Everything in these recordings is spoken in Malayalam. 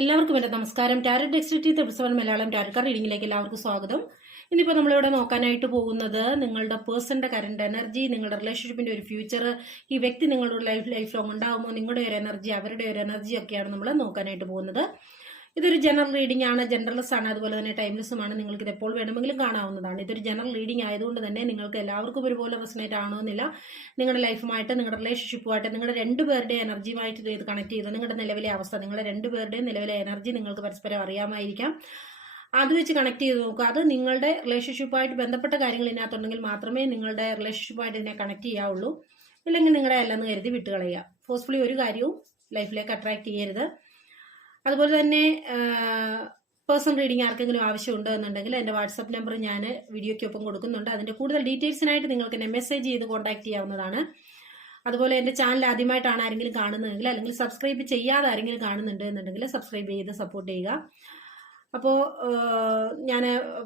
എല്ലാവർക്കും എന്റെ നമസ്കാരം. ടാരറ്റ് എക്സിറ്റി തൃപ്സവൻ മലയാളം ടാരക്കാർ റീഡിങ്ങിലേക്ക് എല്ലാവർക്കും സ്വാഗതം. ഇന്നിപ്പോൾ നമ്മളിവിടെ നോക്കാനായിട്ട് പോകുന്നത് നിങ്ങളുടെ പേഴ്സണിന്റെ കറണ്ട് എനർജി നിങ്ങളുടെ റിലേഷൻഷിപ്പിന്റെ ഒരു ഫ്യൂച്ചർ ഈ വ്യക്തി നിങ്ങളുടെ ലൈഫ് ലൈഫ് ലോങ് ഉണ്ടാകുമോ നിങ്ങളുടെ ഒരു എനർജി അവരുടെ ഒരു എനർജി ഒക്കെയാണ് നമ്മൾ നോക്കാനായിട്ട് പോകുന്നത്. ഇതൊരു ജനറൽ റീഡിംഗ് ആണ് ജനറൽസ് ആണ് അതുപോലെ തന്നെ ടൈംലെസ്സുമാണ് നിങ്ങൾക്ക് ഇത് എപ്പോൾ വേണമെങ്കിലും കാണാവുന്നതാണ്. ഇതൊരു ജനറൽ റീഡിംഗ് ആയതുകൊണ്ട് തന്നെ നിങ്ങൾക്ക് എല്ലാവർക്കും ഒരുപോലെ റെസനേറ്റ് ആണോന്നില്ല നിങ്ങളുടെ ലൈഫുമായിട്ട് നിങ്ങളുടെ റിലേഷൻഷിപ്പുമായിട്ട് നിങ്ങളുടെ രണ്ടുപേരുടെ എനർജിയുമായിട്ട് ഇത് കണക്ട് ചെയ്ത് നിങ്ങളുടെ നിലവിലെ അവസ്ഥ നിങ്ങളുടെ രണ്ടുപേരുടെയും നിലവിലെ എനർജി നിങ്ങൾക്ക് പരസ്പരം അറിയാമായിരിക്കാം. അത് വെച്ച് കണക്ട് ചെയ്ത് നോക്കുക. അത് നിങ്ങളുടെ റിലേഷൻഷിപ്പുമായിട്ട് ബന്ധപ്പെട്ട കാര്യങ്ങൾ ഇതിനകത്തുണ്ടെങ്കിൽ മാത്രമേ നിങ്ങളുടെ റിലേഷൻഷിപ്പുമായിട്ട് ഇതിനെ കണക്ട് ചെയ്യാവുള്ളൂ. ഇല്ലെങ്കിൽ നിങ്ങളെ അല്ലെന്ന് കരുതി വിട്ടുകളയുക. ഫോഴ്സ്ഫുള്ളി ഒരു കാര്യവും ലൈഫിലേക്ക് അട്രാക്ട് ചെയ്യരുത്. അതുപോലെ തന്നെ പേഴ്സണൽ റീഡിംഗ് ആർക്കെങ്കിലും ആവശ്യമുണ്ട് എന്നുണ്ടെങ്കിൽ എന്റെ വാട്സപ്പ് നമ്പർ ഞാൻ വീഡിയോയ്ക്കൊപ്പം കൊടുക്കുന്നുണ്ട്. അതിന്റെ കൂടുതൽ ഡീറ്റെയിൽസിനായിട്ട് നിങ്ങൾക്ക് എന്നെ മെസ്സേജ് ചെയ്ത് കോൺടാക്ട് ചെയ്യാവുന്നതാണ്. അതുപോലെ എന്റെ ചാനൽ ആദ്യമായിട്ടാണ് ആരെങ്കിലും കാണുന്നതെങ്കിൽ അല്ലെങ്കിൽ സബ്സ്ക്രൈബ് ചെയ്യാതെ ആരെങ്കിലും കാണുന്നുണ്ട് എന്നുണ്ടെങ്കിൽ സബ്സ്ക്രൈബ് ചെയ്ത് സപ്പോർട്ട് ചെയ്യുക. അപ്പോൾ ഞാൻ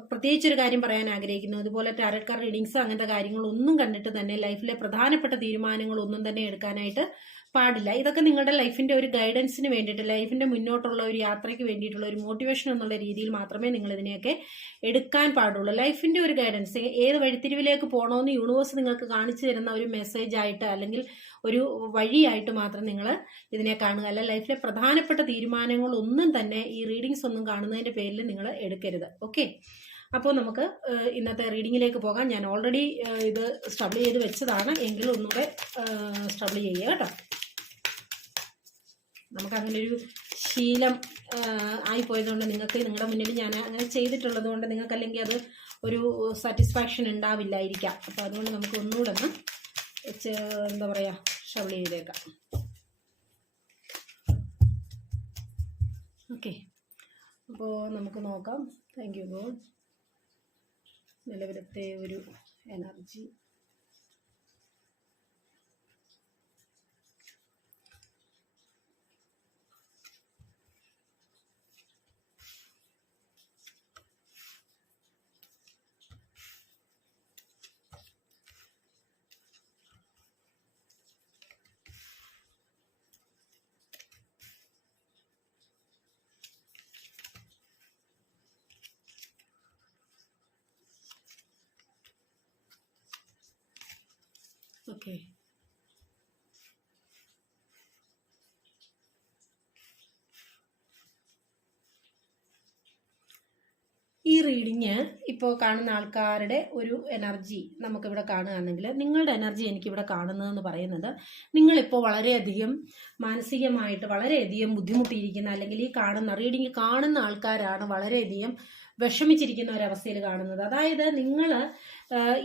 പ്രത്യേകിച്ചൊരു കാര്യം പറയാൻ ആഗ്രഹിക്കുന്നു. അതുപോലെ ടാരറ്റ് കാർഡ് റീഡിങ്സ് അങ്ങനത്തെ കാര്യങ്ങളൊന്നും കണ്ടിട്ട് തന്നെ ലൈഫിലെ പ്രധാനപ്പെട്ട തീരുമാനങ്ങളൊന്നും തന്നെ എടുക്കാനായിട്ട് പാടില്ല. ഇതൊക്കെ നിങ്ങളുടെ ലൈഫിന്റെ ഒരു ഗൈഡൻസിന് വേണ്ടിയിട്ട് ലൈഫിന്റെ മുന്നോട്ടുള്ള ഒരു യാത്രയ്ക്ക് വേണ്ടിയിട്ടുള്ള ഒരു മോട്ടിവേഷൻ എന്നുള്ള രീതിയിൽ മാത്രമേ നിങ്ങൾ ഇതിനെയൊക്കെ എടുക്കാൻ പാടുള്ളൂ. ലൈഫിന്റെ ഒരു ഗൈഡൻസ് ഏത് വഴിത്തിരിവിലേക്ക് പോകണമെന്ന് യൂണിവേഴ്സ് നിങ്ങൾക്ക് കാണിച്ചു തരുന്ന ഒരു മെസ്സേജ് ആയിട്ട് അല്ലെങ്കിൽ ഒരു വഴിയായിട്ട് മാത്രം നിങ്ങൾ ഇതിനെ കാണുക. അല്ല ലൈഫിലെ പ്രധാനപ്പെട്ട തീരുമാനങ്ങളൊന്നും തന്നെ ഈ റീഡിങ്സ് ഒന്നും കാണുന്നതിന്റെ പേരിൽ നിങ്ങൾ എടുക്കരുത്. ഓക്കെ അപ്പോൾ നമുക്ക് ഇന്നത്തെ റീഡിങ്ങിലേക്ക് പോകാം. ഞാൻ ഓൾറെഡി ഇത് സ്റ്റബിൾ ചെയ്ത് വെച്ചതാണ്. എങ്കിലും ഒന്നുകൂടെ സ്റ്റബിൾ ചെയ്യുക കേട്ടോ. നമുക്കങ്ങനെ ഒരു ശീലം ആയിപ്പോയതുകൊണ്ട് നിങ്ങൾക്ക് നിങ്ങളുടെ മുന്നിൽ ഞാൻ അങ്ങനെ ചെയ്തിട്ടുള്ളത് കൊണ്ട് നിങ്ങൾക്ക് അല്ലെങ്കിൽ അത് ഒരു സാറ്റിസ്ഫാക്ഷൻ ഉണ്ടാവില്ലായിരിക്കാം. അപ്പോൾ അതുകൊണ്ട് നമുക്ക് ഒന്നുകൂടെ ഒന്ന് എന്താ പറയുക ഷവൾ ചെയ്തേക്കാം. ഓക്കെ അപ്പോൾ നമുക്ക് നോക്കാം. താങ്ക് യു ഗോഡ് നിലവിലത്തെ ഒരു എനർജി ഓക്കെ. ഈ റീഡിങ് ഇപ്പോൾ കാണുന്ന ആൾക്കാരുടെ ഒരു എനർജി നമുക്കിവിടെ കാണുകയാണെങ്കിൽ നിങ്ങളുടെ എനർജി എനിക്കിവിടെ കാണുന്നതെന്ന് പറയുന്നത് നിങ്ങളിപ്പോൾ വളരെയധികം മാനസികമായിട്ട് വളരെയധികം ബുദ്ധിമുട്ടിയിരിക്കുന്ന അല്ലെങ്കിൽ ഈ കാണുന്ന റീഡിങ് കാണുന്ന ആൾക്കാരാണ് വളരെയധികം വിഷമിച്ചിരിക്കുന്ന ഒരവസ്ഥയിൽ കാണുന്നത്. അതായത് നിങ്ങൾ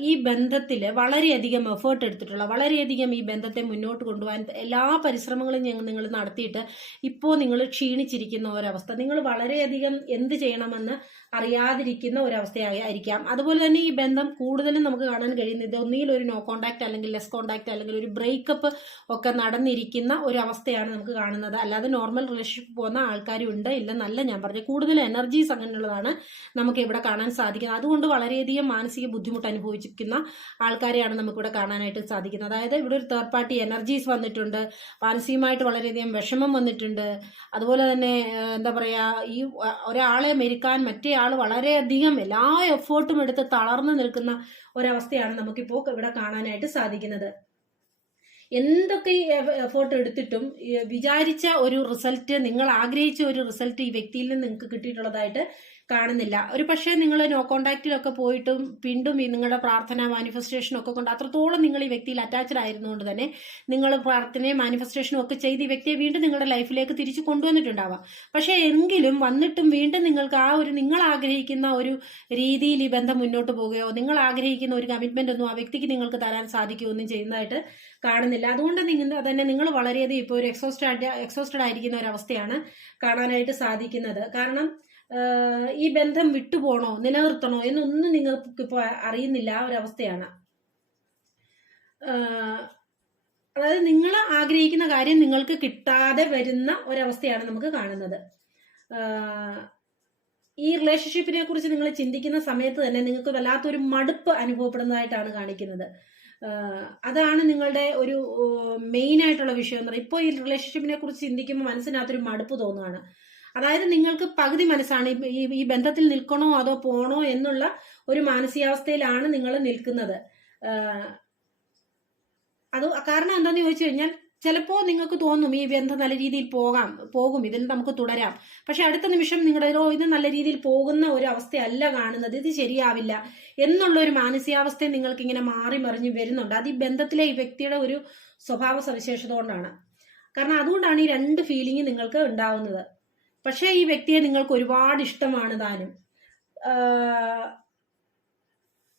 ഈ ബന്ധത്തിൽ വളരെയധികം എഫേർട്ട് എടുത്തിട്ടുള്ള വളരെയധികം ഈ ബന്ധത്തെ മുന്നോട്ട് കൊണ്ടുപോകാൻ എല്ലാ പരിശ്രമങ്ങളും ഞങ്ങൾ നിങ്ങൾ നടത്തിയിട്ട് ഇപ്പോൾ നിങ്ങൾ ക്ഷീണിച്ചിരിക്കുന്ന ഒരവസ്ഥ നിങ്ങൾ വളരെയധികം എന്ത് ചെയ്യണമെന്ന് അറിയാതിരിക്കുന്ന ഒരവസ്ഥയായിരിക്കാം അതുപോലെ തന്നെ ഈ ബന്ധം കൂടുതലും നമുക്ക് കാണാൻ കഴിയുന്നത് ഒന്നുകിൽ ഒരു നോ കോണ്ടാക്ട് അല്ലെങ്കിൽ ലെസ് കോണ്ടാക്ട് അല്ലെങ്കിൽ ഒരു ബ്രേക്കപ്പ് ഒക്കെ നടന്നിരിക്കുന്ന ഒരു അവസ്ഥയാണ് നമുക്ക് കാണുന്നത്. അല്ലാതെ നോർമൽ റിലേഷൻഷിപ്പ് പോകുന്ന ആൾക്കാരും ഉണ്ട് നല്ല ഞാൻ പറഞ്ഞു കൂടുതൽ എനർജീസ് അങ്ങനെയുള്ളതാണ് നമുക്ക് ഇവിടെ കാണാൻ സാധിക്കുന്നത്. അതുകൊണ്ട് വളരെയധികം മാനസിക ബുദ്ധിമുട്ട് അനുഭവിച്ചിരിക്കുന്ന ആൾക്കാരെയാണ് നമുക്കിവിടെ കാണാനായിട്ട് സാധിക്കുന്നത്. അതായത് ഇവിടെ ഒരു തേർഡ് പാർട്ടി എനർജീസ് വന്നിട്ടുണ്ട്. മാനസികമായിട്ട് വളരെയധികം വിഷമം വന്നിട്ടുണ്ട്. അതുപോലെ തന്നെ എന്താ പറയുക ഈ ഒരാളെ മെരുക്കാൻ ആൾ വളരെയധികം എല്ലാ എഫേർട്ടും എടുത്ത് തളർന്നു നിൽക്കുന്ന ഒരവസ്ഥയാണ് നമുക്കിപ്പോൾ ഇവിടെ കാണാനായിട്ട് സാധിക്കുന്നത്. എന്തൊക്കെ എഫേർട്ട് എടുത്തിട്ടും വിചാരിച്ച ഒരു റിസൾട്ട് നിങ്ങൾ ആഗ്രഹിച്ച ഒരു റിസൾട്ട് ഈ വ്യക്തിയിൽ നിന്ന് നിങ്ങൾക്ക് കിട്ടിയിട്ടുള്ളതായിട്ട് കാണുന്നില്ല. ഒരു പക്ഷേ നിങ്ങൾ നോ കോണ്ടാക്റ്റിലൊക്കെ പോയിട്ടും വീണ്ടും നിങ്ങളുടെ പ്രാർത്ഥന മാനിഫെസ്റ്റേഷനും ഒക്കെ കൊണ്ട് അത്രത്തോളം നിങ്ങൾ ഈ വ്യക്തിയിൽ അറ്റാച്ച്ഡ് ആയിരുന്നുകൊണ്ട് തന്നെ നിങ്ങൾ പ്രാർത്ഥനയും മാനിഫെസ്റ്റേഷനും ഒക്കെ ചെയ്ത് ഈ വ്യക്തിയെ വീണ്ടും നിങ്ങളുടെ ലൈഫിലേക്ക് തിരിച്ചു കൊണ്ടുവന്നിട്ടുണ്ടാവാം. പക്ഷേ എങ്കിലും വന്നിട്ടും വീണ്ടും നിങ്ങൾക്ക് ആ ഒരു നിങ്ങൾ ആഗ്രഹിക്കുന്ന ഒരു രീതിയിൽ ഈ ബന്ധം മുന്നോട്ട് പോവുകയോ നിങ്ങൾ ആഗ്രഹിക്കുന്ന ഒരു കമ്മിറ്റ്മെന്റ് ഒന്നും ആ വ്യക്തിക്ക് നിങ്ങൾക്ക് തരാൻ സാധിക്കുകയോ ഒന്നും ചെയ്യുന്നതായിട്ട് കാണുന്നില്ല. അതുകൊണ്ട് നിങ്ങൾ തന്നെ നിങ്ങൾ വളരെയധികം ഇപ്പോൾ ഒരു എക്സോസ്റ്റഡ് എക്സോസ്റ്റഡ് ആയിരിക്കുന്ന ഒരു അവസ്ഥയാണ് കാണാനായിട്ട് സാധിക്കുന്നത്. കാരണം ഈ ബന്ധം വിട്ടുപോകണോ നിലനിർത്തണോ എന്നൊന്നും നിങ്ങൾക്ക് ഇപ്പോൾ അറിയുന്നില്ല ആ ഒരവസ്ഥയാണ് അതായത് നിങ്ങൾ ആഗ്രഹിക്കുന്ന കാര്യം നിങ്ങൾക്ക് കിട്ടാതെ വരുന്ന ഒരവസ്ഥയാണ് നമുക്ക് കാണുന്നത്. ഈ റിലേഷൻഷിപ്പിനെ കുറിച്ച് നിങ്ങൾ ചിന്തിക്കുന്ന സമയത്ത് തന്നെ നിങ്ങൾക്ക് വല്ലാത്തൊരു മടുപ്പ് അനുഭവപ്പെടുന്നതായിട്ടാണ് കാണിക്കുന്നത്. അതാണ് നിങ്ങളുടെ ഒരു മെയിൻ ആയിട്ടുള്ള വിഷയം എന്ന് പറയുന്നത്. ഇപ്പോൾ ഈ റിലേഷൻഷിപ്പിനെ കുറിച്ച് ചിന്തിക്കുമ്പോൾ മനസ്സിനകത്തൊരു മടുപ്പ് തോന്നുകയാണ്. അതായത് നിങ്ങൾക്ക് പകുതി മനസ്സാണ്. ഈ- ബന്ധത്തിൽ നിൽക്കണോ അതോ പോണോ എന്നുള്ള ഒരു മാനസികാവസ്ഥയിലാണ് നിങ്ങൾ നിൽക്കുന്നത്. അത് കാരണം എന്താണെന്ന് ചോദിച്ചു കഴിഞ്ഞാൽ ചിലപ്പോൾ നിങ്ങൾക്ക് തോന്നും ഈ ബന്ധം നല്ല രീതിയിൽ പോകാം പോകും ഇതിൽ നമുക്ക് തുടരാം. പക്ഷെ അടുത്ത നിമിഷം നിങ്ങളുടെ "ഓ, ഇത് നല്ല രീതിയിൽ പോകുന്ന ഒരു അവസ്ഥയല്ല കാണുന്നത് ഇത് ശരിയാവില്ല എന്നുള്ള ഒരു മാനസികാവസ്ഥ നിങ്ങൾക്ക് ഇങ്ങനെ മാറി മറിഞ്ഞ് വരുന്നുണ്ട്. അത് ഈ ബന്ധത്തിലെ ഈ വ്യക്തിയുടെ ഒരു സ്വഭാവ സവിശേഷത കൊണ്ടാണ്. കാരണം അതുകൊണ്ടാണ് ഈ രണ്ട് ഫീലിംഗ് നിങ്ങൾക്ക് ഉണ്ടാവുന്നത്. പക്ഷേ ഈ വ്യക്തിയെ നിങ്ങൾക്ക് ഒരുപാട് ഇഷ്ടമാണ് താനും.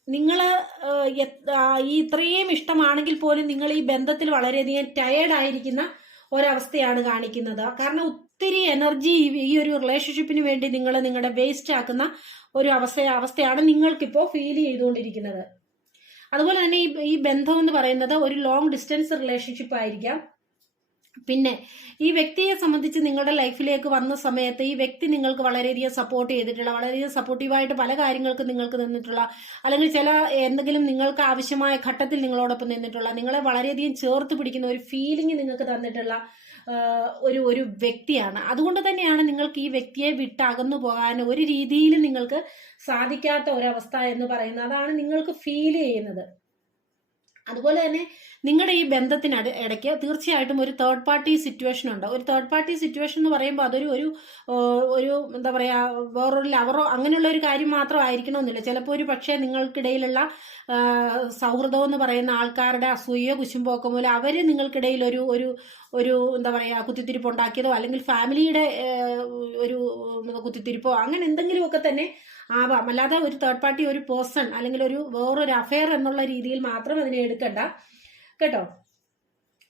നിങ്ങൾ ഈ ഇത്രയും ഇഷ്ടമാണെങ്കിൽ പോലും നിങ്ങൾ ഈ ബന്ധത്തിൽ വളരെയധികം ടയേർഡ് ആയിരിക്കുന്ന ഒരവസ്ഥയാണ് കാണിക്കുന്നത്. കാരണം ഒത്തിരി എനർജി ഈ ഒരു റിലേഷൻഷിപ്പിന് വേണ്ടി നിങ്ങൾ നിങ്ങളുടെ വേസ്റ്റ് ആക്കുന്ന ഒരു അവസ്ഥ അവസ്ഥയാണ് നിങ്ങൾക്കിപ്പോൾ ഫീൽ ചെയ്തുകൊണ്ടിരിക്കുന്നത്. അതുപോലെ തന്നെ ഈ ബന്ധം എന്ന് പറയുന്നത് ഒരു ലോങ് ഡിസ്റ്റൻസ് റിലേഷൻഷിപ്പ് ആയിരിക്കാം. പിന്നെ ഈ വ്യക്തിയെ സംബന്ധിച്ച് നിങ്ങളുടെ ലൈഫിലേക്ക് വന്ന സമയത്ത് ഈ വ്യക്തി നിങ്ങൾക്ക് വളരെയധികം സപ്പോർട്ട് ചെയ്തിട്ടുള്ള വളരെയധികം സപ്പോർട്ടീവായിട്ട് പല കാര്യങ്ങൾക്കും നിങ്ങൾക്ക് നിന്നിട്ടുള്ള അല്ലെങ്കിൽ ചില എന്തെങ്കിലും നിങ്ങൾക്ക് ആവശ്യമായ ഘട്ടത്തിൽ നിങ്ങളോടൊപ്പം നിന്നിട്ടുള്ള നിങ്ങളെ വളരെയധികം ചേർത്ത് പിടിക്കുന്ന ഒരു ഫീലിംഗ് നിങ്ങൾക്ക് തന്നിട്ടുള്ള ഒരു ഒരു വ്യക്തിയാണ്. അതുകൊണ്ട് തന്നെയാണ് നിങ്ങൾക്ക് ഈ വ്യക്തിയെ വിട്ടകന്നു പോകാൻ ഒരു രീതിയിലും നിങ്ങൾക്ക് സാധിക്കാത്ത ഒരവസ്ഥ എന്ന് പറയുന്നത്. അതാണ് നിങ്ങൾക്ക് ഫീൽ ചെയ്യുന്നത്. അതുപോലെ തന്നെ നിങ്ങളുടെ ഈ ബന്ധത്തിന് ഇടയ്ക്ക് തീർച്ചയായിട്ടും ഒരു തേർഡ് പാർട്ടി സിറ്റുവേഷൻ ഉണ്ട്. ഒരു തേർഡ് പാർട്ടി സിറ്റുവേഷൻ എന്ന് പറയുമ്പോൾ അതൊരു ഒരു ഒരു എന്താ പറയുക വേറൊരു ലവറോ അങ്ങനെയുള്ള ഒരു കാര്യം മാത്രം ആയിരിക്കണമെന്നില്ല. ചിലപ്പോൾ ഒരു പക്ഷേ നിങ്ങൾക്കിടയിലുള്ള സൗഹൃദം എന്ന് പറയുന്ന ആൾക്കാരുടെ അസൂയോ കുശുമ്പോ ഒക്കെ മൂലം അവർ നിങ്ങൾക്കിടയിൽ ഒരു ഒരു ഒരു എന്താ പറയുക കുത്തിത്തിരിപ്പ് ഉണ്ടാക്കിയതോ അല്ലെങ്കിൽ ഫാമിലിയുടെ ഒരു കുത്തിത്തിരിപ്പോ അങ്ങനെ എന്തെങ്കിലുമൊക്കെ തന്നെ ആവാം. അല്ലാതെ ഒരു തേർഡ് പാർട്ടി ഒരു പേഴ്സൺ അല്ലെങ്കിൽ ഒരു വേറൊരു അഫെയർ എന്നുള്ള രീതിയിൽ മാത്രം അതിനെ എടുക്കണ്ട. കേട്ടോ?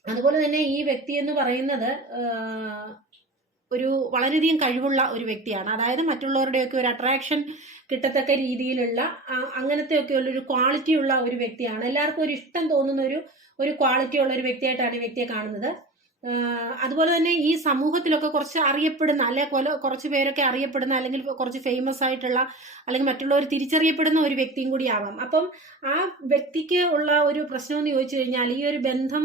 അതുപോലെ തന്നെ ഈ വ്യക്തി എന്ന് പറയുന്നത് ഒരു വളരെയധികം കഴിവുള്ള ഒരു വ്യക്തിയാണ്. അതായത് മറ്റുള്ളവരുടെയൊക്കെ ഒരു അട്രാക്ഷൻ കിട്ടത്തക്ക രീതിയിലുള്ള അങ്ങനത്തെ അങ്ങനത്തെയൊക്കെ ഉള്ള ഒരു ക്വാളിറ്റി ഉള്ള ഒരു വ്യക്തിയാണ്. എല്ലാവർക്കും ഒരു ഇഷ്ടം തോന്നുന്ന ഒരു ഒരു ക്വാളിറ്റി ഉള്ള ഒരു വ്യക്തിയായിട്ടാണ് ഈ വ്യക്തിയെ കാണുന്നത്. അതുപോലെ തന്നെ ഈ സമൂഹത്തിലൊക്കെ കുറച്ച് അറിയപ്പെടുന്ന അല്ലെ കുറച്ച് പേരൊക്കെ അറിയപ്പെടുന്ന അല്ലെങ്കിൽ കുറച്ച് ഫേമസ് ആയിട്ടുള്ള അല്ലെങ്കിൽ മറ്റുള്ളവർ തിരിച്ചറിയപ്പെടുന്ന ഒരു വ്യക്തിയും കൂടി ആവാം. അപ്പം ആ വ്യക്തിക്ക് ഉള്ള ഒരു പ്രശ്നം എന്ന് ചോദിച്ചു കഴിഞ്ഞാൽ ഈ ഒരു ബന്ധം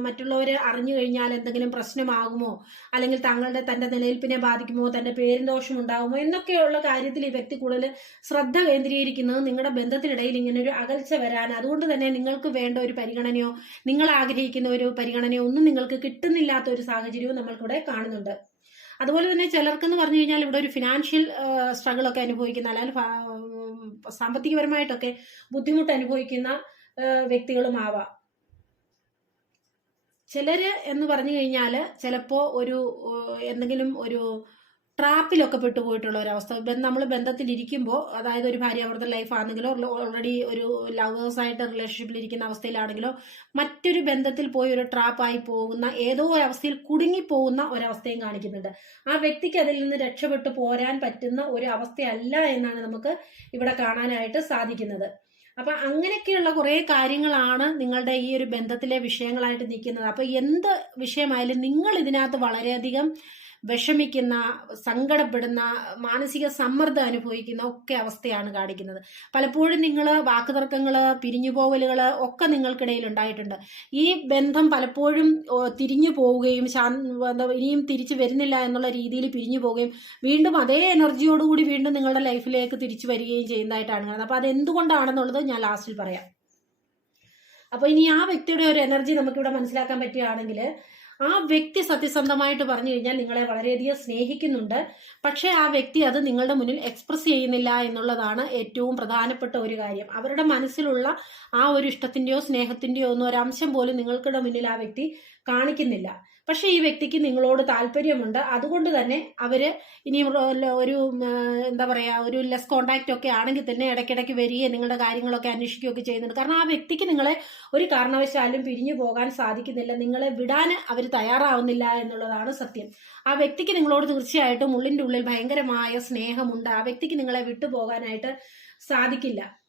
മറ്റുള്ളവർ അറിഞ്ഞു കഴിഞ്ഞാൽ എന്തെങ്കിലും പ്രശ്നമാകുമോ? അല്ലെങ്കിൽ തങ്ങളുടെ തന്റെ നിലനിൽപ്പിനെ ബാധിക്കുമോ? തന്റെ പേരുദോഷം ഉണ്ടാകുമോ എന്നൊക്കെയുള്ള കാര്യത്തിൽ ഈ വ്യക്തി കൂടുതൽ ശ്രദ്ധ കേന്ദ്രീകരിക്കുന്നത് നിങ്ങളുടെ ബന്ധത്തിനിടയിൽ ഇങ്ങനെ ഒരു അകൽച്ച വരാൻ അതുകൊണ്ട് തന്നെ നിങ്ങൾക്ക് വേണ്ട ഒരു പരിഗണനയോ നിങ്ങൾ ആഗ്രഹിക്കുന്ന ഒരു പരിഗണനയോ ഒന്നും നിങ്ങൾക്ക് കിട്ടുന്നില്ലാത്ത ഒരു സാഹചര്യവും നമ്മൾക്കിവിടെ കാണുന്നുണ്ട്. അതുപോലെ തന്നെ ചിലർക്കെന്ന് പറഞ്ഞു കഴിഞ്ഞാൽ ഇവിടെ ഒരു ഫിനാൻഷ്യൽ സ്ട്രഗിൾ ഒക്കെ അനുഭവിക്കുന്ന അല്ലെങ്കിൽ സാമ്പത്തികപരമായിട്ടൊക്കെ ബുദ്ധിമുട്ട് അനുഭവിക്കുന്ന വ്യക്തികളും ആവാം. ചിലര് എന്ന് പറഞ്ഞു കഴിഞ്ഞാൽ ചിലപ്പോ ഒരു എന്തെങ്കിലും ഒരു ട്രാപ്പിലൊക്കെ പെട്ടുപോയിട്ടുള്ള അവസ്ഥ നമ്മൾ ബന്ധത്തിലിരിക്കുമ്പോൾ അതായത് ഒരു ഭാര്യാഭർത്ത ലൈഫ് ആണെങ്കിലോ ഓൾറെഡി ഒരു ലവേഴ്സായിട്ട് റിലേഷൻഷിപ്പിൽ ഇരിക്കുന്ന അവസ്ഥയിലാണെങ്കിലോ മറ്റൊരു ബന്ധത്തിൽ പോയി ഒരു ട്രാപ്പായി പോകുന്ന ഏതോ ഒരു അവസ്ഥയിൽ കുടുങ്ങിപ്പോകുന്ന ഒരവസ്ഥയും കാണിക്കുന്നുണ്ട്. ആ വ്യക്തിക്ക് അതിൽ നിന്ന് രക്ഷപ്പെട്ടു പോരാൻ പറ്റുന്ന ഒരു അവസ്ഥയല്ല എന്നാണ് നമുക്ക് ഇവിടെ കാണാനായിട്ട് സാധിക്കുന്നത്. അപ്പൊ അങ്ങനെയൊക്കെയുള്ള കുറെ കാര്യങ്ങളാണ് നിങ്ങളുടെ ഈ ഒരു ബന്ധത്തിലെ വിഷയങ്ങളായിട്ട് നിൽക്കുന്നത്. അപ്പൊ എന്ത് വിഷയമായാലും നിങ്ങൾ ഇതിനകത്ത് വളരെയധികം വിഷമിക്കുന്ന സങ്കടപ്പെടുന്ന മാനസിക സമ്മർദ്ദം അനുഭവിക്കുന്ന ഒക്കെ അവസ്ഥയാണ് കാണിക്കുന്നത്. പലപ്പോഴും നിങ്ങൾ വാക്കുതർക്കങ്ങൾ പിരിഞ്ഞുപോകലുകൾ ഒക്കെ നിങ്ങൾക്കിടയിൽ ഉണ്ടായിട്ടുണ്ട്. ഈ ബന്ധം പലപ്പോഴും തിരിഞ്ഞു പോവുകയും ഇനിയും തിരിച്ചു വരുന്നില്ല എന്നുള്ള രീതിയിൽ പിരിഞ്ഞു പോവുകയും വീണ്ടും അതേ എനർജിയോടുകൂടി വീണ്ടും നിങ്ങളുടെ ലൈഫിലേക്ക് തിരിച്ചു വരികയും ചെയ്യുന്നതായിട്ടാണ് കാണുന്നത്. അപ്പോൾ അത് എന്തുകൊണ്ടാണെന്നുള്ളത് ഞാൻ ലാസ്റ്റിൽ പറയാം. അപ്പോൾ ഇനി ആ വ്യക്തിയുടെ ഒരു എനർജി നമുക്കിവിടെ മനസ്സിലാക്കാൻ പറ്റുകയാണെങ്കിൽ ആ വ്യക്തി സത്യസന്ധമായിട്ട് പറഞ്ഞു കഴിഞ്ഞാൽ നിങ്ങളെ വളരെയധികം സ്നേഹിക്കുന്നുണ്ട്. പക്ഷേ ആ വ്യക്തി അത് നിങ്ങളുടെ മുന്നിൽ എക്സ്പ്രസ് ചെയ്യുന്നില്ല എന്നുള്ളതാണ് ഏറ്റവും പ്രധാനപ്പെട്ട ഒരു കാര്യം. അവരുടെ മനസ്സിലുള്ള ആ ഒരു ഇഷ്ടത്തിന്റെയോ സ്നേഹത്തിന്റെയോ ഒന്നും ഒരംശം പോലും നിങ്ങൾക്കിടെ മുന്നിൽ ആ വ്യക്തി കാണിക്കുന്നില്ല. പക്ഷേ ഈ വ്യക്തിക്ക് നിങ്ങളോട് താല്പര്യമുണ്ട്. അതുകൊണ്ട് തന്നെ അവർ ഇനി ഒരു- എന്താ പറയുക ഒരു ലെസ് കോണ്ടാക്റ്റ് ഒക്കെ ആണെങ്കിൽ തന്നെ ഇടയ്ക്കിടയ്ക്ക് വരികയും നിങ്ങളുടെ കാര്യങ്ങളൊക്കെ അന്വേഷിക്കുകയൊക്കെ ചെയ്യുന്നുണ്ട്. കാരണം ആ വ്യക്തിക്ക് നിങ്ങളെ ഒരു കാരണവശാലും പിരിഞ്ഞു പോകാൻ സാധിക്കുന്നില്ല. നിങ്ങളെ വിടാൻ അവർ തയ്യാറാവുന്നില്ല എന്നുള്ളതാണ് സത്യം. ആ വ്യക്തിക്ക് നിങ്ങളോട് തീർച്ചയായിട്ടും ഉള്ളിന്റെ ഉള്ളിൽ ഭയങ്കരമായ സ്നേഹമുണ്ട്. ആ വ്യക്തിക്ക് നിങ്ങളെ വിട്ടുപോകാനായിട്ട് സാധിക്കില്ല.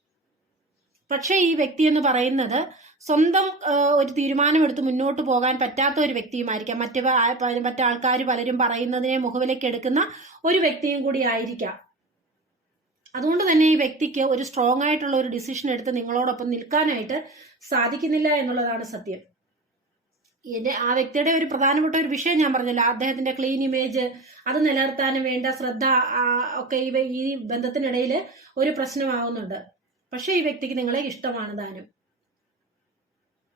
പക്ഷേ ഈ വ്യക്തി എന്ന് പറയുന്നത് സ്വന്തം ഒരു തീരുമാനമെടുത്ത് മുന്നോട്ട് പോകാൻ പറ്റാത്ത ഒരു വ്യക്തിയുമായിരിക്കാം. മറ്റ് മറ്റാൾക്കാർ പലരും പറയുന്നതിനെ മുഖവിലേക്ക് എടുക്കുന്ന ഒരു വ്യക്തിയും കൂടി ആയിരിക്കാം. അതുകൊണ്ട് തന്നെ ഈ വ്യക്തിക്ക് ഒരു സ്ട്രോങ് ആയിട്ടുള്ള ഒരു ഡിസിഷൻ എടുത്ത് നിങ്ങളോടൊപ്പം നിൽക്കാനായിട്ട് സാധിക്കുന്നില്ല എന്നുള്ളതാണ് സത്യം. എന്റെ ആ വ്യക്തിയുടെ ഒരു പ്രധാനപ്പെട്ട ഒരു വിഷയം ഞാൻ പറഞ്ഞില്ല. അദ്ദേഹത്തിന്റെ ക്ലീൻ ഇമേജ് അത് നിലനിർത്താനും വേണ്ട ശ്രദ്ധ ഒക്കെ ഈ ബന്ധത്തിനിടയിൽ ഒരു പ്രശ്നമാവുന്നുണ്ട്. പക്ഷെ ഈ വ്യക്തിക്ക് നിങ്ങളെ ഇഷ്ടമാണ് താനും.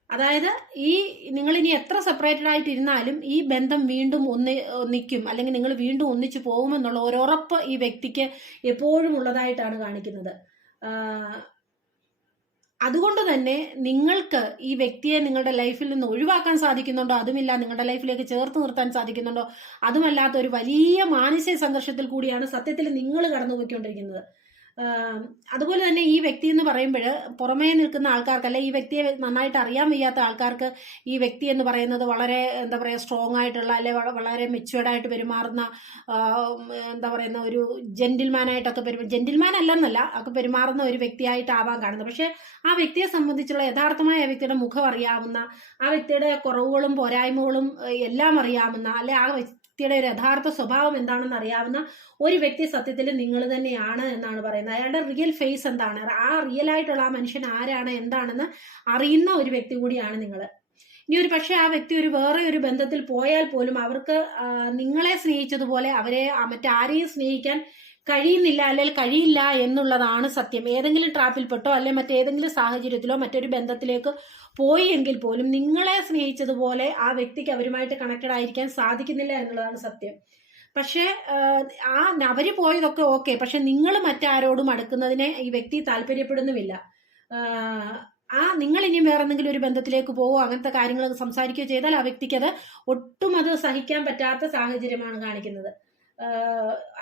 അതായത് ഈ നിങ്ങൾ ഇനി എത്ര സെപ്പറേറ്റഡ് ആയിട്ട് ഇരുന്നാലും ഈ ബന്ധം വീണ്ടും ഒന്നി ഒന്നിക്കും അല്ലെങ്കിൽ നിങ്ങൾ വീണ്ടും ഒന്നിച്ചു പോകുമെന്നുള്ള ഒരു ഉറപ്പ് ഈ വ്യക്തിക്ക് എപ്പോഴും ഉള്ളതായിട്ടാണ് കാണിക്കുന്നത്. അതുകൊണ്ട് തന്നെ നിങ്ങൾക്ക് ഈ വ്യക്തിയെ നിങ്ങളുടെ ലൈഫിൽ നിന്ന് ഒഴിവാക്കാൻ സാധിക്കുന്നുണ്ടോ? അതുമില്ല നിങ്ങളുടെ ലൈഫിലേക്ക് ചേർത്ത് നിർത്താൻ സാധിക്കുന്നുണ്ടോ? അതുമല്ലാത്ത ഒരു വലിയ മാനസിക സംഘർഷത്തിൽ കൂടിയാണ് സത്യത്തിൽ നിങ്ങൾ കടന്നു പോയിക്കൊണ്ടിരിക്കുന്നത് അതുപോലെ തന്നെ ഈ വ്യക്തി എന്ന് പറയുമ്പോൾ പുറമേ നിൽക്കുന്ന ആൾക്കാർക്ക് അല്ലെ ഈ വ്യക്തിയെ നന്നായിട്ട് അറിയാൻ വയ്യാത്ത ആൾക്കാർക്ക് ഈ വ്യക്തി എന്ന് പറയുന്നത് വളരെ എന്താ പറയുക സ്ട്രോങ് ആയിട്ടുള്ള അല്ലെ വളരെ മെച്യൂർഡ് ആയിട്ട് പെരുമാറുന്ന എന്താ പറയുന്ന ഒരു ജെന്റിൽമാൻ ആയിട്ടൊക്കെ പെരുമാ ജെന്റിൽമാൻ അല്ലെന്നല്ല ഒക്കെ പെരുമാറുന്ന ഒരു വ്യക്തിയായിട്ടാവാൻ കാണുന്നത്. പക്ഷേ ആ വ്യക്തിയെ സംബന്ധിച്ചുള്ള യഥാർത്ഥമായ ആ വ്യക്തിയുടെ മുഖം അറിയാവുന്ന ആ വ്യക്തിയുടെ കുറവുകളും പോരായ്മകളും എല്ലാം അറിയാവുന്ന അല്ലെ ആ വ്യക്തിയുടെ ഒരു യഥാർത്ഥ സ്വഭാവം എന്താണെന്ന് അറിയാവുന്ന ഒരു വ്യക്തി സത്യത്തിൽ നിങ്ങൾ തന്നെയാണ് എന്നാണ് പറയുന്നത്. അയാളുടെ റിയൽ ഫേസ് എന്താണ്? ആ റിയൽ ആയിട്ടുള്ള ആ മനുഷ്യൻ ആരാണ്? എന്താണെന്ന് അറിയുന്ന ഒരു വ്യക്തി കൂടിയാണ് നിങ്ങൾ. ഇനി ഒരു പക്ഷേ ആ വ്യക്തി ഒരു വേറെ ഒരു ബന്ധത്തിൽ പോയാൽ പോലും അവർക്ക് നിങ്ങളെ സ്നേഹിച്ചതുപോലെ അവരെ മറ്റാരെയും സ്നേഹിക്കാൻ കഴിയുന്നില്ല അല്ലെങ്കിൽ കഴിയില്ല എന്നുള്ളതാണ് സത്യം. ഏതെങ്കിലും ട്രാപ്പിൽപ്പെട്ടോ അല്ലെ മറ്റേതെങ്കിലും സാഹചര്യത്തിലോ മറ്റൊരു ബന്ധത്തിലേക്ക് പോയി എങ്കിൽ പോലും നിങ്ങളെ സ്നേഹിച്ചതുപോലെ ആ വ്യക്തിക്ക് അവരുമായിട്ട് കണക്റ്റഡ് ആയിരിക്കാൻ സാധിക്കുന്നില്ല എന്നുള്ളതാണ് സത്യം. പക്ഷേ ആ അവർ പോയതൊക്കെ ഓക്കെ പക്ഷെ നിങ്ങൾ മറ്റാരോടും അടുക്കുന്നതിനെ ഈ വ്യക്തി താല്പര്യപ്പെടുന്നുമില്ല. ആ നിങ്ങൾ ഇനി വേറെ എന്തെങ്കിലും ഒരു ബന്ധത്തിലേക്ക് പോവോ അങ്ങനത്തെ കാര്യങ്ങൾ സംസാരിക്കുകയോ ചെയ്താൽ ആ വ്യക്തിക്ക് അത് ഒട്ടും അത് സഹിക്കാൻ പറ്റാത്ത സാഹചര്യമാണ് കാണിക്കുന്നത്.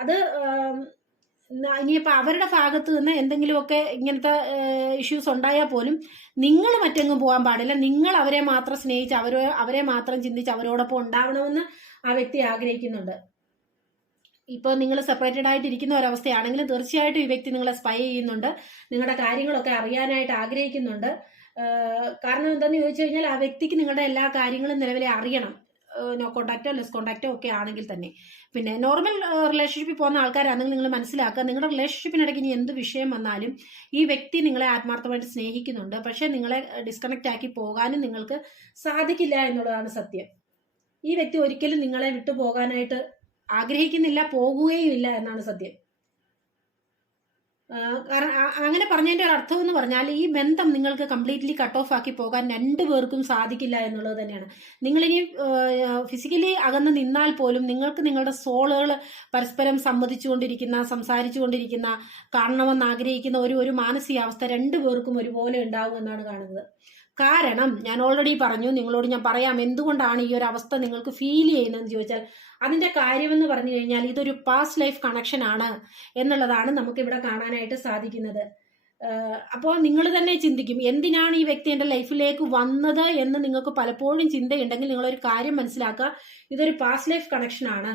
അത് ഇനിയിപ്പോൾ അവരുടെ ഭാഗത്ത് നിന്ന് എന്തെങ്കിലുമൊക്കെ ഇങ്ങനത്തെ ഇഷ്യൂസ് ഉണ്ടായാൽ പോലും നിങ്ങൾ മറ്റെങ്ങും പോകാൻ പാടില്ല. നിങ്ങൾ അവരെ മാത്രം സ്നേഹിച്ച് അവരോ അവരെ മാത്രം ചിന്തിച്ച് അവരോടൊപ്പം ഉണ്ടാവണമെന്ന് ആ വ്യക്തി ആഗ്രഹിക്കുന്നുണ്ട്. ഇപ്പോൾ നിങ്ങൾ സെപ്പറേറ്റഡ് ആയിട്ട് ഇരിക്കുന്ന ഒരവസ്ഥയാണെങ്കിലും തീർച്ചയായിട്ടും ഈ വ്യക്തി നിങ്ങളെ സ്പൈ ചെയ്യുന്നുണ്ട്. നിങ്ങളുടെ കാര്യങ്ങളൊക്കെ അറിയാനായിട്ട് ആഗ്രഹിക്കുന്നുണ്ട്. കാരണം എന്താണെന്ന് ചോദിച്ചു കഴിഞ്ഞാൽ ആ വ്യക്തിക്ക് നിങ്ങളുടെ എല്ലാ കാര്യങ്ങളും നിലവിലെ അറിയണം. നോ കോണ്ടാക്റ്റോ ലെസ് കോണ്ടാക്റ്റോ ഒക്കെ ആണെങ്കിൽ തന്നെ. പിന്നെ നോർമൽ റിലേഷൻഷിപ്പിൽ പോകുന്ന ആൾക്കാരാണെങ്കിൽ നിങ്ങൾ മനസ്സിലാക്കുക നിങ്ങളുടെ റിലേഷൻഷിപ്പിനിടയ്ക്ക് ഇനി എന്ത് വിഷയം വന്നാലും ഈ വ്യക്തി നിങ്ങളെ ആത്മാർത്ഥമായിട്ട് സ്നേഹിക്കുന്നുണ്ട്. പക്ഷെ നിങ്ങളെ ഡിസ്കണക്റ്റ് ആക്കി പോകാനും നിങ്ങൾക്ക് സാധിക്കില്ല എന്നുള്ളതാണ് സത്യം. ഈ വ്യക്തി ഒരിക്കലും നിങ്ങളെ വിട്ടു പോകാനായിട്ട് ആഗ്രഹിക്കുന്നില്ല പോകുകയും ഇല്ല എന്നാണ് സത്യം. കാരണം അങ്ങനെ പറഞ്ഞതിന്റെ ഒരു അർത്ഥം എന്ന് പറഞ്ഞാൽ ഈ ബന്ധം നിങ്ങൾക്ക് കംപ്ലീറ്റ്ലി കട്ട് ഓഫ് ആക്കി പോകാൻ രണ്ടു പേർക്കും സാധിക്കില്ല എന്നുള്ളത് തന്നെയാണ്. നിങ്ങളിനി ഫിസിക്കലി അകന്ന് നിന്നാൽ പോലും നിങ്ങൾക്ക് നിങ്ങളുടെ സോളുകൾ പരസ്പരം സമ്മതിച്ചുകൊണ്ടിരിക്കുന്ന സംസാരിച്ചുകൊണ്ടിരിക്കുന്ന കാണണമെന്ന് ആഗ്രഹിക്കുന്ന ഒരു ഒരു മാനസികാവസ്ഥ രണ്ടു പേർക്കും ഒരുപോലെ ഉണ്ടാവും എന്നാണ് കാണുന്നത്. കാരണം ഞാൻ ഓൾറെഡി പറഞ്ഞു നിങ്ങളോട് ഞാൻ പറയാം എന്തുകൊണ്ടാണ് ഈ ഒരു അവസ്ഥ നിങ്ങൾക്ക് ഫീൽ ചെയ്യുന്നതെന്ന് ചോദിച്ചാൽ അതിന്റെ കാര്യമെന്ന് പറഞ്ഞു കഴിഞ്ഞാൽ ഇതൊരു പാസ്റ്റ് ലൈഫ് കണക്ഷൻ ആണ് എന്നുള്ളതാണ് നമുക്കിവിടെ കാണാനായിട്ട് സാധിക്കുന്നത്. അപ്പോൾ നിങ്ങൾ തന്നെ ചിന്തിക്കും എന്തിനാണ് ഈ വ്യക്തി എന്റെ ലൈഫിലേക്ക് വന്നത് എന്ന് നിങ്ങൾക്ക് പലപ്പോഴും ചിന്തയുണ്ടെങ്കിൽ നിങ്ങളൊരു കാര്യം മനസ്സിലാക്കുക ഇതൊരു പാസ്റ്റ് ലൈഫ് കണക്ഷൻ ആണ്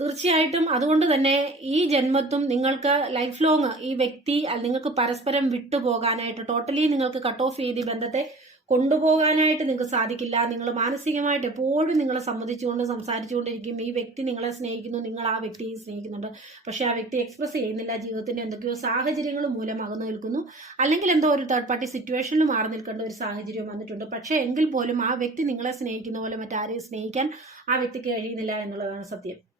തീർച്ചയായിട്ടും അതുകൊണ്ട് തന്നെ ഈ ജന്മത്തും നിങ്ങൾക്ക് ലൈഫ് ലോങ് ഈ വ്യക്തി നിങ്ങൾക്ക് പരസ്പരം വിട്ടുപോകാനായിട്ട് ടോട്ടലി നിങ്ങൾക്ക് കട്ട് ഓഫ് ചെയ്ത് ബന്ധത്തെ കൊണ്ടുപോകാനായിട്ട് നിങ്ങൾക്ക് സാധിക്കില്ല. നിങ്ങൾ മാനസികമായിട്ട് എപ്പോഴും നിങ്ങളെ സമ്മതിച്ചുകൊണ്ട് സംസാരിച്ചുകൊണ്ടിരിക്കും. ഈ വ്യക്തി നിങ്ങളെ സ്നേഹിക്കുന്നു നിങ്ങൾ ആ വ്യക്തിയെ സ്നേഹിക്കുന്നുണ്ട്. പക്ഷെ ആ വ്യക്തി എക്സ്പ്രസ് ചെയ്യുന്നില്ല. ജീവിതത്തിന്റെ എന്തൊക്കെയോ സാഹചര്യങ്ങൾ മൂലം അകന്നു നിൽക്കുന്നു. അല്ലെങ്കിൽ എന്തോ ഒരു തേർഡ് പാർട്ടി സിറ്റുവേഷനിൽ മാറി നിൽക്കേണ്ട ഒരു സാഹചര്യം വന്നിട്ടുണ്ട്. പക്ഷേ എങ്കിൽ പോലും ആ വ്യക്തി നിങ്ങളെ സ്നേഹിക്കുന്ന പോലെ മറ്റാരെയും സ്നേഹിക്കാൻ ആ വ്യക്തിക്ക് കഴിയുന്നില്ല എന്നുള്ളതാണ് സത്യം.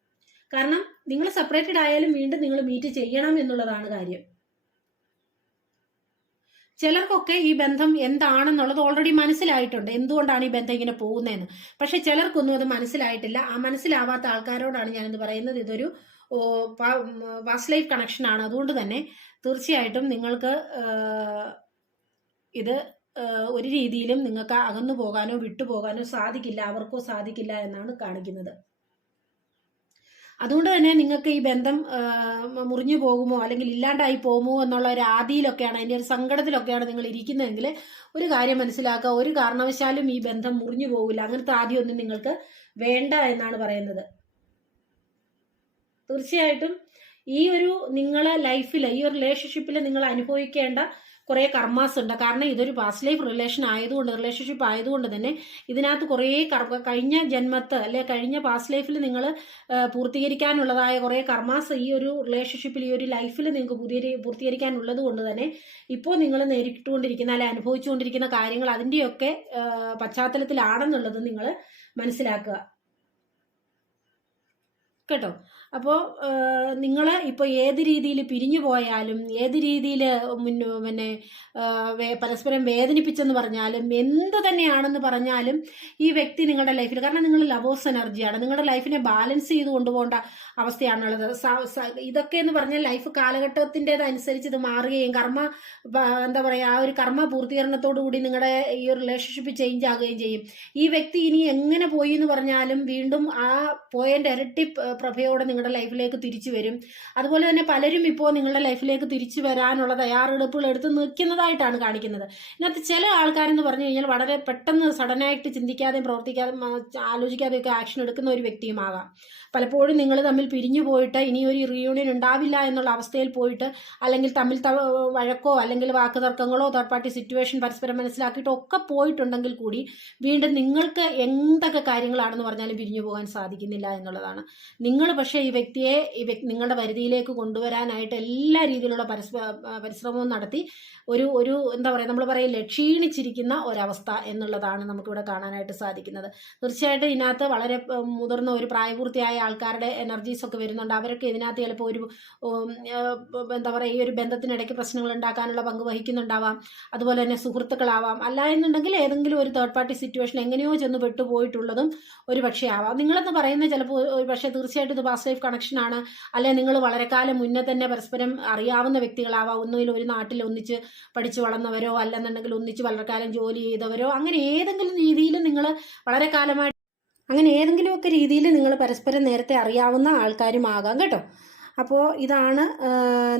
കാരണം നിങ്ങൾ സെപ്പറേറ്റഡ് ആയാലും വീണ്ടും നിങ്ങൾ മീറ്റ് ചെയ്യണം എന്നുള്ളതാണ് കാര്യം. ചിലർക്കൊക്കെ ഈ ബന്ധം എന്താണെന്നുള്ളത് ഓൾറെഡി മനസ്സിലായിട്ടുണ്ട്. എന്തുകൊണ്ടാണ് ഈ ബന്ധം ഇങ്ങനെ പോകുന്നതെന്ന്. പക്ഷെ ചിലർക്കൊന്നും അത് മനസ്സിലായിട്ടില്ല. ആ മനസ്സിലാവാത്ത ആൾക്കാരോടാണ് ഞാൻ ഞാനിത് പറയുന്നത്. ഇതൊരു വാസ് ലൈഫ് കണക്ഷൻ ആണ്. അതുകൊണ്ട് തന്നെ തീർച്ചയായിട്ടും നിങ്ങൾക്ക് ഇത് ഒരു രീതിയിലും നിങ്ങൾക്ക് അകന്നു പോകാനോ വിട്ടുപോകാനോ സാധിക്കില്ല. അവർക്കോ സാധിക്കില്ല എന്നാണ് കാണിക്കുന്നത്. അതുകൊണ്ട് തന്നെ നിങ്ങൾക്ക് ഈ ബന്ധം മുറിഞ്ഞു പോകുമോ അല്ലെങ്കിൽ ഇല്ലാണ്ടായി പോകുമോ എന്നുള്ള ഒരു ആദിയിലൊക്കെയാണ് അതിന്റെ ഒരു സങ്കടത്തിലൊക്കെയാണ് നിങ്ങൾ ഇരിക്കുന്നതെങ്കിൽ ഒരു കാര്യം മനസ്സിലാക്കുക. ഒരു കാരണവശാലും ഈ ബന്ധം മുറിഞ്ഞു പോകില്ല. അങ്ങനത്തെ ആദ്യമൊന്നും നിങ്ങൾക്ക് വേണ്ട എന്നാണ് പറയുന്നത്. തീർച്ചയായിട്ടും ഈ ഒരു നിങ്ങളെ ലൈഫിൽ ഈ ഒരു റിലേഷൻഷിപ്പിൽ നിങ്ങൾ അനുഭവിക്കേണ്ട കുറേ കർമാസ് ഉണ്ട് കാരണം ഇതൊരു പാസ്റ്റ് ലൈഫ് റിലേഷൻ ആയതുകൊണ്ട് റിലേഷൻഷിപ്പ് ആയതുകൊണ്ട് തന്നെ ഇതിനകത്ത് കുറേ കർമ്മ കഴിഞ്ഞ ജന്മത്ത് അല്ലെ കഴിഞ്ഞ പാസ്റ്റ് ലൈഫിൽ നിങ്ങൾ പൂർത്തീകരിക്കാനുള്ളതായ കുറേ കർമാസ് ഈ ഒരു റിലേഷൻഷിപ്പിൽ ഈ ഒരു ലൈഫിൽ നിങ്ങൾക്ക് പുതിയ പൂർത്തീകരിക്കാനുള്ളത് കൊണ്ട് തന്നെ ഇപ്പോൾ നിങ്ങൾ നേരിട്ടുകൊണ്ടിരിക്കുന്ന അല്ലെ അനുഭവിച്ചുകൊണ്ടിരിക്കുന്ന കാര്യങ്ങൾ അതിന്റെയൊക്കെ പശ്ചാത്തലത്തിലാണെന്നുള്ളത് നിങ്ങൾ മനസ്സിലാക്കുക. കേട്ടോ? അപ്പോൾ നിങ്ങൾ ഇപ്പോൾ ഏത് രീതിയിൽ പിരിഞ്ഞു പോയാലും ഏത് രീതിയിൽ പിന്നെ പരസ്പരം വേദനിപ്പിച്ചെന്ന് പറഞ്ഞാലും എന്ത് തന്നെയാണെന്ന് പറഞ്ഞാലും ഈ വ്യക്തി നിങ്ങളുടെ ലൈഫിൽ കാരണം നിങ്ങൾ ലവേഴ്സ് എനർജിയാണ് നിങ്ങളുടെ ലൈഫിനെ ബാലൻസ് ചെയ്ത് കൊണ്ടുപോകേണ്ട അവസ്ഥയാണുള്ളത്. ഇതൊക്കെ എന്ന് പറഞ്ഞാൽ ലൈഫ് കാലഘട്ടത്തിന്റെതനുസരിച്ച് ഇത് മാറുകയും കർമ്മ എന്താ പറയുക ആ ഒരു കർമ്മ പൂർത്തീകരണത്തോടു കൂടി നിങ്ങളുടെ ഈ ഒരു റിലേഷൻഷിപ്പ് ചേഞ്ച് ആകുകയും ചെയ്യും. ഈ വ്യക്തി ഇനി എങ്ങനെ പോയി എന്ന് പറഞ്ഞാലും വീണ്ടും ആ പോയതിന്റെ ഇരട്ടി പ്രഭയോടെ നിങ്ങളുടെ ലൈഫിലേക്ക് തിരിച്ചു വരും. അതുപോലെ തന്നെ പലരും ഇപ്പോൾ നിങ്ങളുടെ ലൈഫിലേക്ക് തിരിച്ചു വരാനുള്ള തയ്യാറെടുപ്പുകൾ എടുത്ത് നിൽക്കുന്നതായിട്ടാണ് കാണിക്കുന്നത്. ഇതിനകത്ത് ചില ആൾക്കാരെന്ന് പറഞ്ഞു കഴിഞ്ഞാൽ വളരെ പെട്ടെന്ന് സഡനായിട്ട് ചിന്തിക്കാതെയും പ്രവർത്തിക്കാതെയും ആലോചിക്കാതെയൊക്കെ ആലോചിക്കാതെയും ആക്ഷൻ എടുക്കുന്ന ഒരു വ്യക്തിയുമാകാം പലപ്പോഴും നിങ്ങൾ തമ്മിൽ പിരിഞ്ഞു പോയിട്ട് ഇനി ഒരു റീയൂണിയൻ ഉണ്ടാവില്ല എന്നുള്ള അവസ്ഥയിൽ പോയിട്ട് അല്ലെങ്കിൽ തമ്മിൽ വഴക്കോ അല്ലെങ്കിൽ വാക്ക് തർക്കങ്ങളോ തേർഡ് പാർട്ടി സിറ്റുവേഷൻ പരസ്പരം മനസ്സിലാക്കിയിട്ടോ ഒക്കെ പോയിട്ടുണ്ടെങ്കിൽ കൂടി വീണ്ടും നിങ്ങൾക്ക് എന്തൊക്കെ കാര്യങ്ങളാണെന്ന് പറഞ്ഞാലും പിരിഞ്ഞു പോകാൻ സാധിക്കുന്നില്ല എന്നുള്ളതാണ്. നിങ്ങൾ പക്ഷേ ഈ വ്യക്തിയെ ഈ നിങ്ങളുടെ പരിധിയിലേക്ക് കൊണ്ടുവരാനായിട്ട് എല്ലാ രീതിയിലുള്ള പരിശ്രമവും നടത്തി ഒരു ഒരു എന്താ പറയുക നമ്മൾ പറയില്ലേ ക്ഷീണിച്ചിരിക്കുന്ന ഒരവസ്ഥ എന്നുള്ളതാണ് നമുക്കിവിടെ കാണാനായിട്ട് സാധിക്കുന്നത്. തീർച്ചയായിട്ടും ഇതിനകത്ത് വളരെ മുതിർന്ന ഒരു പ്രായപൂർത്തിയായ ആൾക്കാരുടെ എനർജീസ് ഒക്കെ വരുന്നുണ്ട്. അവരൊക്കെ ഇതിനകത്ത് ചിലപ്പോൾ ഒരു എന്താ പറയുക ഈ ഒരു ബന്ധത്തിനിടയ്ക്ക് പ്രശ്നങ്ങൾ ഉണ്ടാക്കാനുള്ള പങ്ക് വഹിക്കുന്നുണ്ടാവാം. അതുപോലെ തന്നെ സുഹൃത്തുക്കളാവാം. അല്ല എന്നുണ്ടെങ്കിൽ ഏതെങ്കിലും ഒരു തേർഡ് പാർട്ടി സിറ്റുവേഷൻ എങ്ങനെയോ ചെന്ന് പെട്ടുപോയിട്ടുള്ളതും ഒരു പക്ഷേ ആവാം. നിങ്ങളെന്ന് പറയുന്നത് ചിലപ്പോൾ ഒരു പക്ഷേ തീർച്ചയായിട്ടും ഇത് പാസ്റ്റ് ലൈഫ് കണക്ഷൻ ആണ്. അല്ലെ നിങ്ങൾ വളരെ കാലം മുന്നേ തന്നെ പരസ്പരം അറിയാവുന്ന വ്യക്തികളാവാം. ഒന്നുകിൽ ഒരു നാട്ടിൽ ഒന്നിച്ച് പഠിച്ചു വളർന്നവരോ അല്ലെന്നുണ്ടെങ്കിൽ ഒന്നിച്ച് വളരെ കാലം ജോലി ചെയ്തവരോ അങ്ങനെ ഏതെങ്കിലും രീതിയിൽ നിങ്ങൾ വളരെ കാലമായിട്ട് അങ്ങനെ ഏതെങ്കിലുമൊക്കെ രീതിയിൽ നിങ്ങൾ പരസ്പരം നേരത്തെ അറിയാവുന്ന ആൾക്കാരുമാകാം കേട്ടോ. അപ്പോൾ ഇതാണ്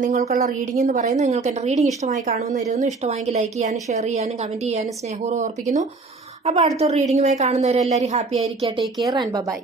നിങ്ങൾക്കുള്ള റീഡിംഗ് എന്ന് പറയുന്നത്. നിങ്ങൾക്ക് എന്റെ റീഡിംഗ് ഇഷ്ടമായി കാണുമെന്ന് തരുന്നു ഇഷ്ടമായെങ്കിൽ ലൈക്ക് ചെയ്യാനും ഷെയർ ചെയ്യാനും കമന്റ് ചെയ്യാനും സ്നേഹപൂർവം ഓർപ്പിക്കുന്നു. അപ്പോൾ അടുത്തൊരു റീഡിങ്ങുമായി കാണുന്നവരെല്ലാവരും ഹാപ്പി ആയിരിക്കുക. Take care and bye